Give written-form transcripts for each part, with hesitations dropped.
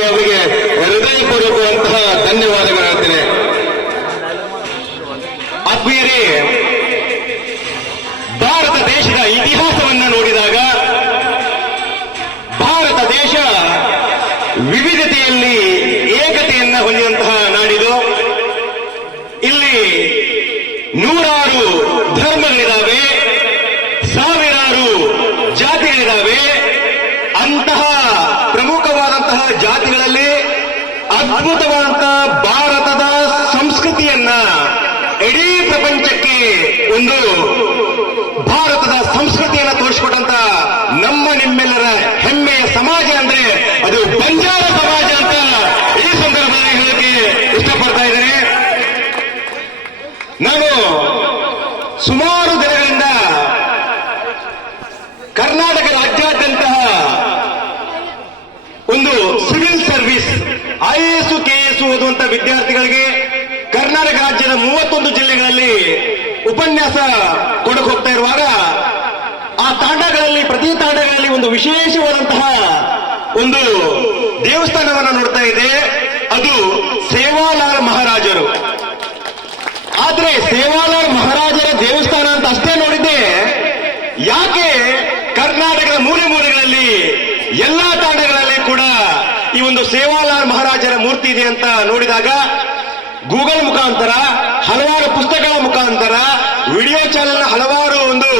ಪರವಾಗಿ ಅವರಿಗೆ ಹೃದಯಪೂರ್ವಕವಂತಹ ಧನ್ಯವಾದಗಳು ಹೇಳ್ತೇನೆ. ಆತ್ಮೀಯರೇ, ಭಾರತ ದೇಶದ ಇತಿಹಾಸವನ್ನು ನೋಡಿದಾಗ ಭಾರತ ದೇಶ ವಿವಿಧತೆಯಲ್ಲಿ ಏಕತೆಯನ್ನ ಹೊಂದಿದಂತಹ ನಾಡಿದು. ಇಲ್ಲಿ ನೂರಾರು ಧರ್ಮಗಳಿದ್ದಾವೆ, ಸಾವಿರಾರು ಜಾತಿಗಳಿದ್ದಾವೆ. ಅಂತಹ ಪ್ರಮುಖವಾದಂತಹ ಜಾತಿಗಳಲ್ಲಿ ಅದ್ಭುತವಾದಂತಹ ಭಾರತದ ಸಂಸ್ಕೃತಿಯನ್ನ ಇಡೀ ಪ್ರಪಂಚಕ್ಕೆ ಒಂದು ಭಾರತದ ಸಂಸ್ಕೃತಿಯನ್ನು ತೋರಿಸಿಕೊಟ್ಟಂತ ನಮ್ಮ ನಿಮ್ಮೆಲ್ಲರ ಹೆಮ್ಮೆಯ ಸಮಾಜ ಅಂದ್ರೆ ಅದು ಬಂಜಾರ ಸಮಾಜ ಅಂತ ಈ ಸಂದರ್ಭದಲ್ಲಿ ಹೇಳಕ್ಕೆ ಇಷ್ಟಪಡ್ತಾ ಇದ್ದೇನೆ. ನಾನು ಸುಮಾರು ದಿನಗಳಿಂದ ಕರ್ನಾಟಕ ರಾಜ್ಯಾದ್ಯಂತ ಒಂದು ಸಿವಿಲ್ ಸರ್ವಿಸ್ IAS KS ಓದುವಂತ ವಿದ್ಯಾರ್ಥಿಗಳಿಗೆ ಕರ್ನಾಟಕ ರಾಜ್ಯದ 31 ಜಿಲ್ಲೆಗಳಲ್ಲಿ ಉಪನ್ಯಾಸ ಕೊಡಕ್ಕೆ ಹೋಗ್ತಾ ಇರುವಾಗ ಆ ತಾಂಡಗಳಲ್ಲಿ ಪ್ರತಿ ತಾಂಡಗಳಲ್ಲಿ ಒಂದು ವಿಶೇಷವಾದಂತಹ ಒಂದು ದೇವಸ್ಥಾನವನ್ನು ನೋಡ್ತಾ ಇದೆ. ಅದು ಸೇವಾಲಾಲ್ ಮಹಾರಾಜರು. ಆದ್ರೆ ಸೇವಾಲಾಲ್ ಮಹಾರಾಜರ ದೇವಸ್ಥಾನ ಅಂತ ಅಷ್ಟೇ ನೋಡಿದ್ದೆ, ಯಾಕೆ ಕರ್ನಾಟಕದ ಮೂಲೆ ಮೂಲೆಗಳಲ್ಲಿ ಎಲ್ಲಾ ತಾಂಡಗಳಲ್ಲಿ ಕೂಡ ಈ ಒಂದು ಸೇವಾಲಾಲ್ ಮಹಾರಾಜರ ಮೂರ್ತಿ ಇದೆ ಅಂತ ನೋಡಿದಾಗ ಗೂಗಲ್ ಮುಖಾಂತರ, ಹಲವಾರು ಪುಸ್ತಕಗಳ ಮುಖಾಂತರ, ವಿಡಿಯೋ ಚಾನೆಲ್ನ ಹಲವಾರು ಒಂದು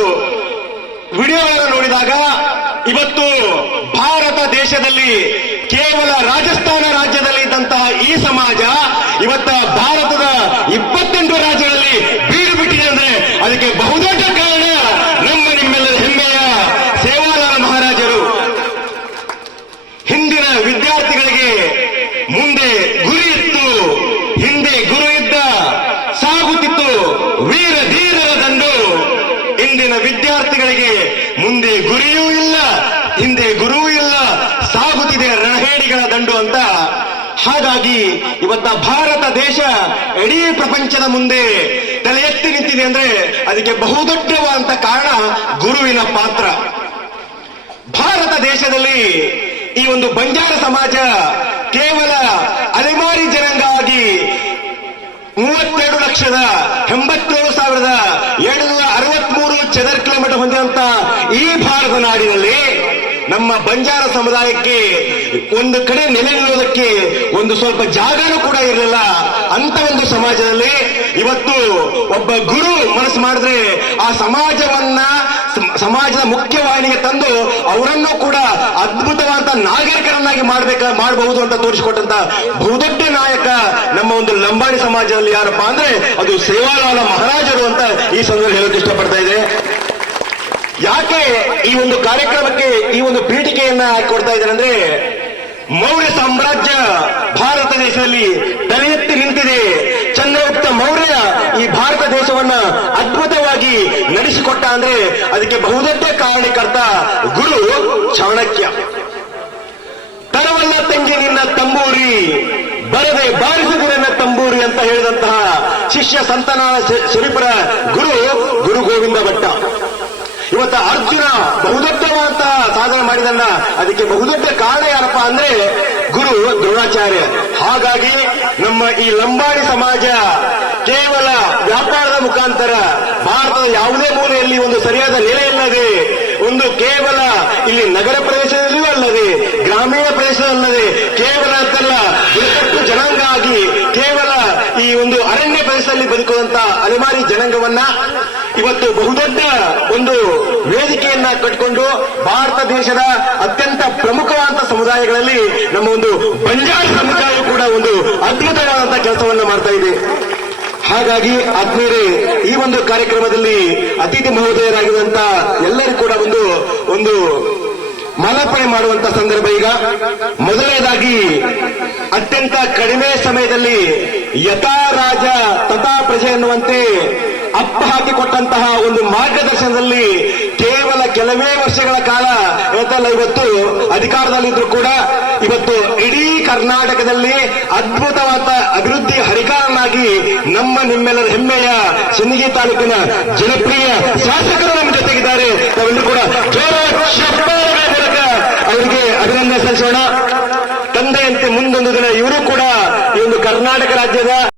ವಿಡಿಯೋಗಳನ್ನು ನೋಡಿದಾಗ ಇವತ್ತು ಭಾರತ ದೇಶದಲ್ಲಿ ಕೇವಲ ರಾಜಸ್ಥಾನ ರಾಜ್ಯದಲ್ಲಿ ಇದ್ದಂತಹ ಈ ಸಮಾಜ ಇವತ್ತ ಭಾರತದ 28 ರಾಜ್ಯಗಳಲ್ಲಿ ಬೀಡು ಬಿಟ್ಟಿದೆ ಅಂದ್ರೆ ಅದಕ್ಕೆ ಬಹುದೊಡ್ಡ ಕಾರಣ ನಮ್ಮ ನಿಮ್ಮೆಲ್ಲರ ಹೆಮ್ಮೆಯ ಸೇವಾಲಾಲ್ ಮಹಾರಾಜರು. ಹಿಂದಿನ ವಿದ್ಯಾರ್ಥಿಗಳಿಗೆ ಮುಂದೆ ಗುರಿ ಇತ್ತು, ಹಿಂದೆ ಗುರು ಇದ್ದ, ಸಾಗುತ್ತಿತ್ತು ವೀರ ಧೀರರ ದಂಡು. ಇಂದಿನ ವಿದ್ಯಾರ್ಥಿಗಳಿಗೆ ಮುಂದೆ ಗುರಿಯೂ ಇಲ್ಲ, ಹಿಂದೆ ಗುರುವೂ ಇಲ್ಲ, ಸಾಗುತ್ತಿದೆ ರಣಹೇಡಿಗಳ ದಂಡು ಅಂತ. ಹಾಗಾಗಿ ಇವತ್ತ ಭಾರತ ದೇಶ ಇಡೀ ಪ್ರಪಂಚದ ಮುಂದೆ ತಲೆ ಎತ್ತಿ ನಿಂತಿದೆ ಅಂದ್ರೆ ಅದಕ್ಕೆ ಬಹುದೊಡ್ಡವಾದಂತ ಕಾರಣ ಗುರುವಿನ ಪಾತ್ರ. ಭಾರತ ದೇಶದಲ್ಲಿ ಈ ಒಂದು ಬಂಜಾರ ಸಮಾಜ ಕೇವಲ ಅಲೆಮಾರಿ ಜನಾಂಗ ಆಗಿ 32,87,763 ಚದರ ಕಿಲೋಮೀಟರ್ ಹೊಂದಿರುವಂತ ಈ ಭಾರತ ನಾಡಿನಲ್ಲಿ ನಮ್ಮ ಬಂಜಾರ ಸಮುದಾಯಕ್ಕೆ ಒಂದು ಕಡೆ ನೆಲೆ ನಿಲ್ಲೋದಕ್ಕೆ ಒಂದು ಸ್ವಲ್ಪ ಜಾಗನೂ ಕೂಡ ಇರಲಿಲ್ಲ. ಅಂತ ಒಂದು ಸಮಾಜದಲ್ಲಿ ಇವತ್ತು ಒಬ್ಬ ಗುರು ಮನಸ್ಸು ಮಾಡಿದ್ರೆ ಆ ಸಮಾಜದ ಮುಖ್ಯವಾಹಿನಿಗೆ ತಂದು ಅವರನ್ನು ಕೂಡ ಅದ್ಭುತವಾದ ನಾಗರಿಕರನ್ನಾಗಿ ಮಾಡಬಹುದು ಅಂತ ತೋರಿಸಿಕೊಟ್ಟಂತ ಬಹುದೊಡ್ಡ ನಾಯಕ ನಮ್ಮ ಒಂದು ಲಂಬಾಣಿ ಸಮಾಜದಲ್ಲಿ ಯಾರಪ್ಪ ಅಂದ್ರೆ ಅದು ಸೇವಾಲಾಲ್ ಮಹಾರಾಜರು ಅಂತ ಈ ಸಂದರ್ಭದಲ್ಲಿ ಹೇಳೋಕೆ ಇಷ್ಟಪಡ್ತಾ ಇದೆ. ಯಾಕೆ ಈ ಒಂದು ಕಾರ್ಯಕ್ರಮಕ್ಕೆ ಈ ಒಂದು ಪೀಠಿಕೆಯನ್ನ ಕೊಡ್ತಾ ಇದ್ದಾರೆ ಅಂದ್ರೆ ಮೌರ್ಯ ಸಾಮ್ರಾಜ್ಯ ಭಾರತ ದೇಶದಲ್ಲಿ ತಲೆ ಎತ್ತಿ ನಿಂತಿದೆ. ಚಂದ್ರಗುಪ್ತ ಮೌರ್ಯ ಈ ಭಾರತ ದೇಶವನ್ನ ಅದ್ಭುತವಾಗಿ ನಡೆಸಿಕೊಟ್ಟ ಅಂದ್ರೆ ಅದಕ್ಕೆ ಬಹುದೊಡ್ಡ ಕಾರಣಕರ್ತ ಗುರು ಚಾಣಕ್ಯ. ತರವಲ್ಲ ತಂಗಿ ನಿನ್ನ ತಂಬೂರಿ, ಬರದೆ ಬಾರಿಸಿದ ನಿನ್ನ ತಂಬೂರಿ ಅಂತ ಹೇಳಿದಂತಹ ಶಿಷ್ಯ ಸಂತಾನ ಶರೀಫರ ಗುರು ಗೋವಿಂದ ಭಟ್ಟ. ಇವತ್ತ ಅರ್ಜುನ ಬಹುದೊಡ್ಡವಾದಂತಹ ಸಾಧನೆ ಮಾಡಿದನ್ನ ಅದಕ್ಕೆ ಬಹುದೊಡ್ಡ ಕಾರಣ ಯಾರಪ್ಪ ಅಂದ್ರೆ ಗುರು ದ್ರೋಣಾಚಾರ್ಯ. ಹಾಗಾಗಿ ನಮ್ಮ ಈ ಲಂಬಾಣಿ ಸಮಾಜ ಕೇವಲ ವ್ಯಾಪಾರದ ಮುಖಾಂತರ ಭಾರತದ ಯಾವುದೇ ಮೂಲೆಯಲ್ಲಿ ಒಂದು ಸರಿಯಾದ ನೆಲೆ ಇಲ್ಲದೆ, ಒಂದು ಕೇವಲ ಇಲ್ಲಿ ನಗರ ಪ್ರದೇಶದಲ್ಲಿಯೂ ಅಲ್ಲದೆ ಗ್ರಾಮೀಣ ಪ್ರದೇಶದಲ್ಲದೆ ಕೇವಲ ಅಂತಲ್ಲ ಬುಡಕಟ್ಟು ಜನಾಂಗ ಆಗಿ ಕೇವಲ ಈ ಒಂದು ಅರಣ್ಯ ಪ್ರದೇಶದಲ್ಲಿ ಬದುಕುವಂತ ಅಲೆಮಾರಿ ಜನಾಂಗವನ್ನ ಇವತ್ತು ಬಹುದೊಡ್ಡ ಒಂದು ವೇದಿಕೆಯನ್ನ ಕಟ್ಟಿಕೊಂಡು ಭಾರತ ದೇಶದ ಅತ್ಯಂತ ಪ್ರಮುಖವಾದಂತಹ ಸಮುದಾಯಗಳಲ್ಲಿ ನಮ್ಮ ಒಂದು ಬಂಜಾರ ಸಮುದಾಯ ಕೂಡ ಒಂದು ಅದ್ಭುತವಾದಂತಹ ಕೆಲಸವನ್ನ ಮಾಡ್ತಾ ಇದೆ. ಹಾಗಾಗಿ ಆತ್ಮೀಯರೇ, ಈ ಒಂದು ಕಾರ್ಯಕ್ರಮದಲ್ಲಿ ಅತಿಥಿ ಮಹೋದಯರಾಗಿರುವಂತ ಎಲ್ಲರೂ ಕೂಡ ಒಂದು ಮಾಲಾರ್ಪಣೆ ಮಾಡುವಂತ ಸಂದರ್ಭ. ಈಗ ಮೊದಲನೇದಾಗಿ ಅತ್ಯಂತ ಕಡಿಮೆ ಸಮಯದಲ್ಲಿ ಯಥಾ ರಾಜ ತಥಾ ಪ್ರಜೆ ಎನ್ನುವಂತೆ ಅಪ್ಪ ಹಾಕಿಕೊಟ್ಟಂತಹ ಒಂದು ಮಾರ್ಗದರ್ಶನದಲ್ಲಿ ಕೇವಲ ಕೆಲವೇ ವರ್ಷಗಳ ಕಾಲ ಇವತ್ತು ಅಧಿಕಾರದಲ್ಲಿದ್ರು ಕೂಡ ಇವತ್ತು ಇಡೀ ಕರ್ನಾಟಕದಲ್ಲಿ ಅದ್ಭುತವಾದ ಅಭಿವೃದ್ಧಿ ಹರಿಕಾರನಾಗಿ ನಮ್ಮ ನಿಮ್ಮೆಲ್ಲರ ಹೆಮ್ಮೆಯ ಸಿಂದಗಿ ತಾಲೂಕಿನ ಜನಪ್ರಿಯ ಶಾಸಕರು ನಮ್ಮ ಜೊತೆಗಿದ್ದಾರೆ. ನಾವೆಲ್ಲರೂ ಕೂಡ ಜೋರ ಶಬ್ದಗಳ ಮೂಲಕ ಅವರಿಗೆ ಅಭಿನಂದನೆ ಸಲ್ಲಿಸೋಣ. ತಂದೆಯಂತೆ ಮುಂದೊಂದು ದಿನ ಇವರು ಕೂಡ ಈ ಒಂದು ಕರ್ನಾಟಕ ರಾಜ್ಯದ